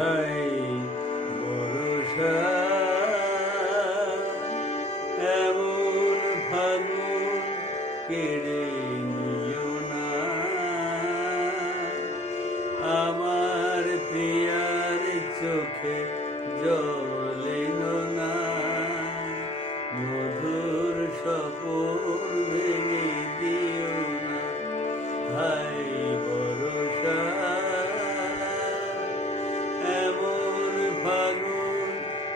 হায় বরষা এমন ফাগুন কেড়ে নিও না আমার প্রিয়ার চোখে জল এলো না মধুর স্বপন ভেঙে দিও না হায় বরষা এমন ফাগুন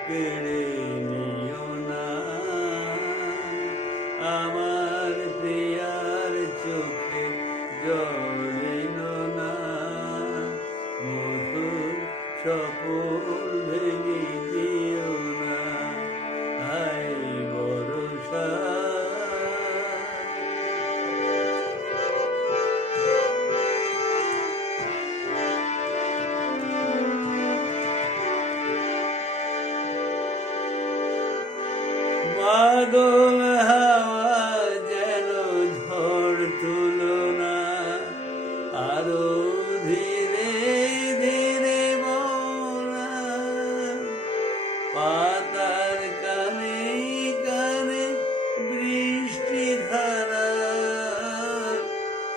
কেড়ে নিও না আমার প্রিয়ার চোখে জল এলো না মধুর স্বপন ভেঙে দিও না হায় বরষা বাদল হাওয়া যেন ঝড় তুলো না আরো ধীরে ধীরে বলা পাতার কানে কানে বৃষ্টি ধারা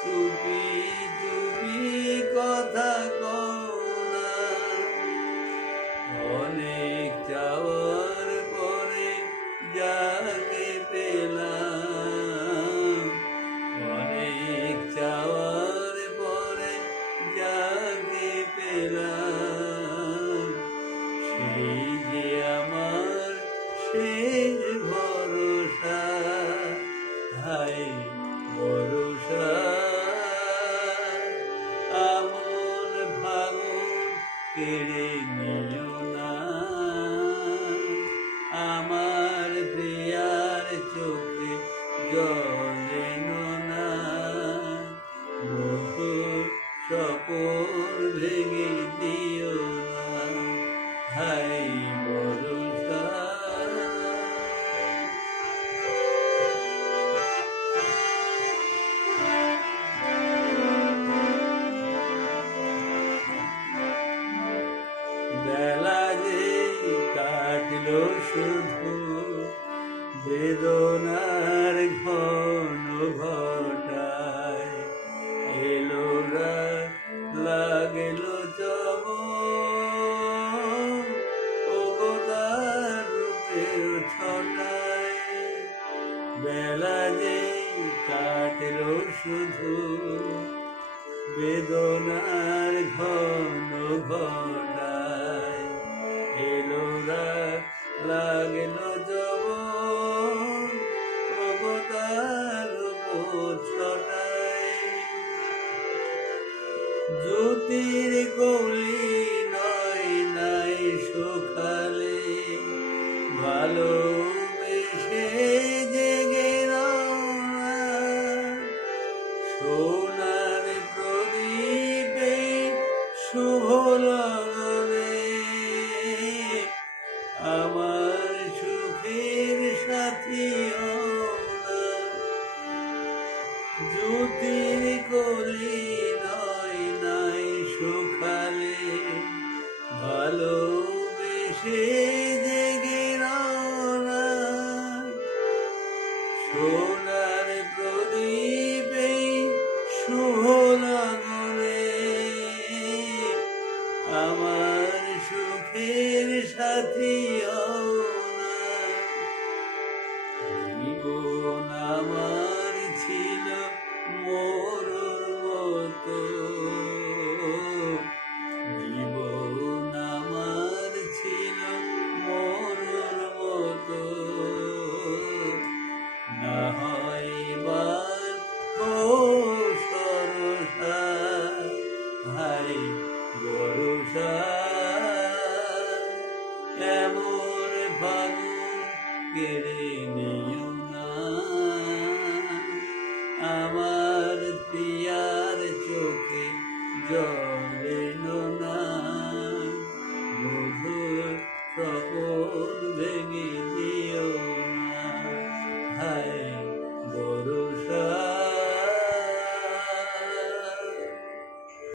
চুপি চুপি কথা কনা অনেক চাওয়ার পরে যাকে পেলাম অনেক চাওয়ার পরে যাকে পেলাম সেই যে আমার শেষ ভরসা হায় ভরসা আমন ফাগুন কেড়ে নিও না আমার প্রিয়ার চোখে জল এলো না মধুর স্বপন ভেঙে দিও না হায় বরষা বেলা যে কাটলো শুধু বেদনার ঘন ঘটায় এলো রাত লাগলো চমতার রূপের ছটায় বেলা যে কাটলো শুধু বেদনার ঘন ঘটায় এলো রাত লাগলো জবতার ছটায় জ্যোতির কলি নয় নাই সকালে ভালোবেসে জেগে রওনা সোনার প্রদীপে শুভ লগনে আমার সুখের সাথী জ্যোতির কলি নয় নাই সকালে ভালোবেসে